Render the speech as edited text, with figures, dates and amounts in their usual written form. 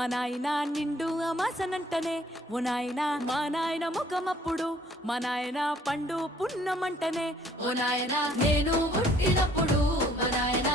మా నాయన నిండు అమాసనంటనే ఓ నాయన మా నాయన ముఖమప్పుడు మా నాయన పండు పున్నమంటనే ఓ నాయన నేను పుట్టినప్పుడు మా నాయన